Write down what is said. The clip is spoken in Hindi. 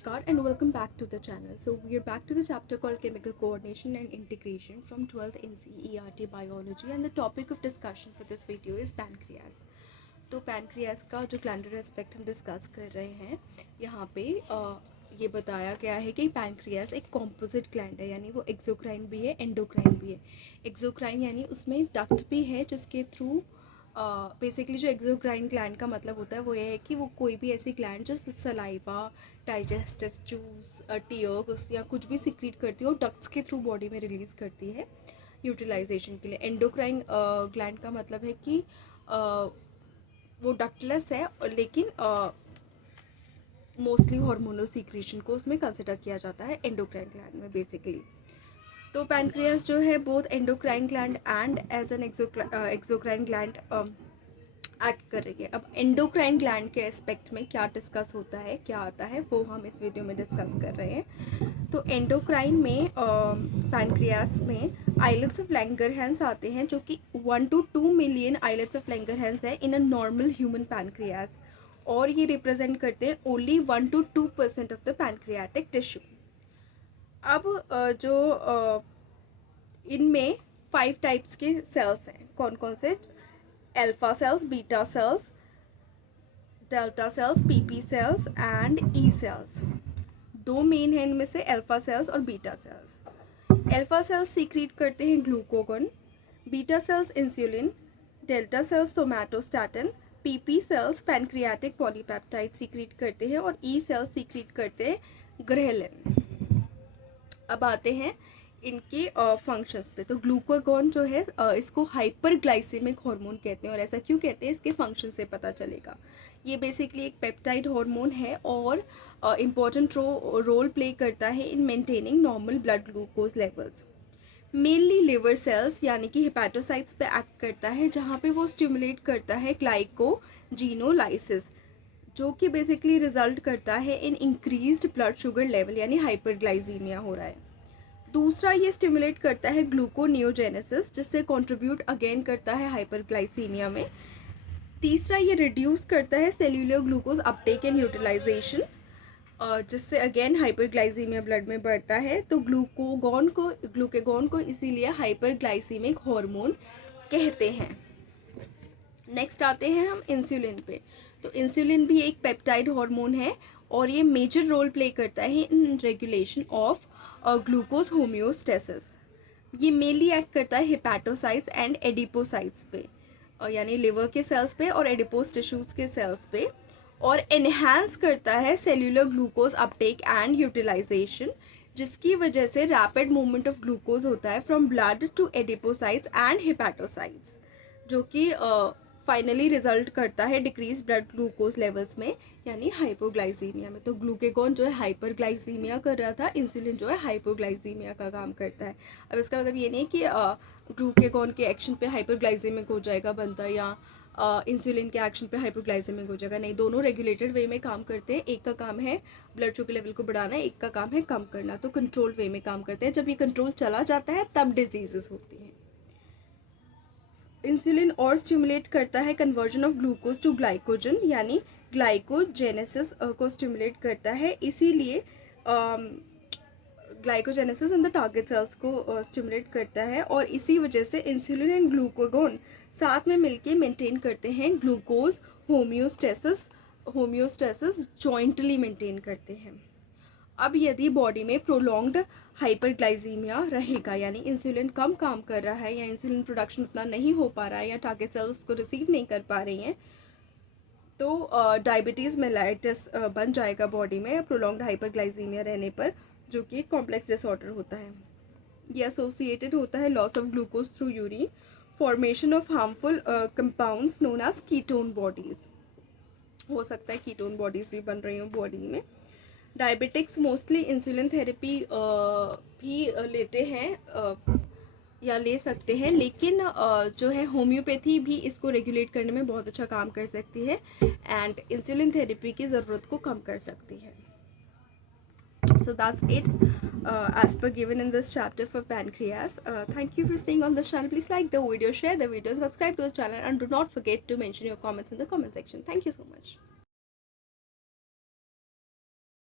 Namaskar and welcome back to the channel. So we are back to the chapter called Chemical Coordination and Integration from 12th NCERT Biology, and the topic of discussion for this video is pancreas. तो pancreas का जो glandular aspect हम discuss कर रहे हैं यहाँ पे ये बताया गया है कि pancreas एक composite gland है, यानी वो exocrine भी है endocrine भी है. exocrine यानी उसमें duct भी है जिसके थ्रू बेसिकली जो एक्सोक्राइन ग्लैंड का मतलब होता है वो ये है कि वो कोई भी ऐसी ग्लैंड जो सलाइवा, डाइजेस्टिव जूस, टीयर्स या कुछ भी सिक्रीट करती है और डक्ट्स के थ्रू बॉडी में रिलीज़ करती है यूटिलाइजेशन के लिए. एंडोक्राइन ग्लैंड का मतलब है कि वो डक्टलेस है लेकिन मोस्टली हार्मोनल सीक्रेशन को उसमें कंसिडर किया जाता है एंडोक्राइन ग्लैंड में बेसिकली. तो पैनक्रियास जो है both endocrine gland and as an exocrine gland act कर रही है. अब एंडोक्राइन ग्लैंड के एस्पेक्ट में क्या डिस्कस होता है, क्या आता है, वो हम इस वीडियो में डिस्कस कर रहे हैं. तो एंडोक्राइन में पैनक्रियास में आइलेट्स ऑफ लैंगरहैंस आते हैं, जो कि 1 to 2 million islets of Langerhans है in a normal human pancreas, और ये रिप्रेजेंट करते हैं only 1 to 2% of the pancreatic tissue. अब जो इनमें 5 टाइप्स के सेल्स हैं. कौन कौन से? Alpha cells, beta cells, delta cells, PP cells and E cells. 2 main हैं इनमें से, अल्फा सेल्स और beta cells. Alpha cells secrete करते हैं glucagon, beta cells insulin, delta cells somatostatin, PP cells pancreatic polypeptide secrete करते हैं और ई सेल्स सीक्रेट करते हैं ग्रेलिन. अब आते हैं इनके फंक्शंस पे. तो ग्लूकागॉन जो है इसको हाइपरग्लाइसेमिक हार्मोन कहते हैं, और ऐसा क्यों कहते हैं इसके फंक्शन से पता चलेगा. ये बेसिकली एक पेप्टाइड हार्मोन है और इम्पॉर्टेंट रोल प्ले करता है in maintaining normal blood glucose levels. Mainly liver cells यानी कि हेपेटोसाइट्स पे एक्ट करता है, जहाँ पे वो स्टिमुलेट करता है ग्लाइकोजीनोलाइसिस, जो कि बेसिकली रिजल्ट करता है इन इंक्रीज्ड ब्लड शुगर लेवल, यानी हाइपरग्लाइसीमिया हो रहा है. दूसरा, ये स्टिमुलेट करता है ग्लूकोनियोजेनेसिस, जिससे कंट्रीब्यूट अगेन करता है हाइपरग्लाइसीमिया में. तीसरा, ये रिड्यूस करता है cellular glucose uptake and utilisation, जिससे अगेन हाइपरग्लाइसीमिया ब्लड में बढ़ता है. तो ग्लूकागॉन को इसीलिए हाइपरग्लाइसीमिक हार्मोन कहते हैं. नेक्स्ट आते हैं हम इंसुलिन पे. तो इंसुलिन भी एक पेप्टाइड हार्मोन है और ये मेजर रोल प्ले करता है in regulation of glucose homeostasis. ये मेनली एक्ट करता है हेपेटोसाइट्स एंड एडिपोसाइट्स पे, यानी लिवर के सेल्स पे और एडिपोस टिश्यूज के सेल्स पे, और एनहांस करता है cellular glucose uptake and utilisation, जिसकी वजह से रैपिड मूवमेंट ऑफ ग्लूकोज होता है from blood to adipocytes and hepatocytes, जो कि फाइनली रिजल्ट करता है डिक्रीज ब्लड ग्लूकोज लेवल्स में, यानी हाइपोग्लाइसीमिया में. तो ग्लूकागॉन जो है हाइपरग्लाइसीमिया कर रहा था, इंसुलिन जो है हाइपोग्लाइसीमिया का काम करता है. अब इसका मतलब ये नहीं कि ग्लूकागॉन के एक्शन पे हाइपरग्लाइसीमिक हो जाएगा बंदा, या इंसुलिन के एक्शन पे हाइपोग्लाइसेमिक हो जाएगा. नहीं, दोनों रेगुलेटेड वे में काम करते हैं. एक का काम है ब्लड शुगर लेवल को बढ़ाना, एक का काम है कम करना. तो कंट्रोल वे में काम करते हैं. जब ये कंट्रोल चला जाता है तब डिजीजेस होती हैं. इंसुलिन और स्टिमुलेट करता है conversion of glucose to glycogen, यानी ग्लाइकोजेनेसिस को स्टिमुलेट करता है. इसीलिए glycogenesis in the target cells को स्टिमुलेट करता है, और इसी वजह से इंसुलिन एंड ग्लूकागॉन साथ में मिलके मेंटेन करते हैं ग्लूकोज होम्योस्टेसिस जॉइंटली मेंटेन करते हैं. अब यदि बॉडी में प्रोलॉन्ग्ड हाइपरग्लाइसीमिया रहेगा, यानी इंसुलिन कम काम कर रहा है या इंसुलिन प्रोडक्शन उतना नहीं हो पा रहा है या टारगेट सेल्स को रिसीव नहीं कर पा रही हैं, तो डायबिटीज़ मेलाइटिस बन जाएगा बॉडी में प्रोलॉन्ग्ड हाइपरग्लाइसीमिया रहने पर, जो कि एक कॉम्प्लेक्स डिसऑर्डर होता है. ये एसोसिएटेड होता है loss of glucose through urine, formation of harmful compounds known as ketone bodies. हो सकता है कीटोन बॉडीज़ भी बन रही हों बॉडी में. डायबिटिक्स मोस्टली इंसुलिन थेरेपी भी लेते हैं या ले सकते हैं, लेकिन जो है होम्योपैथी भी इसको रेगुलेट करने में बहुत अच्छा काम कर सकती है एंड इंसुलिन थेरेपी की ज़रूरत को कम कर सकती है. So that's it as per given in this chapter for pancreas. Thank you for staying on this channel. Please like the video, share the video, subscribe to the channel, and do not forget to mention your comments in the comment section. Thank you so much.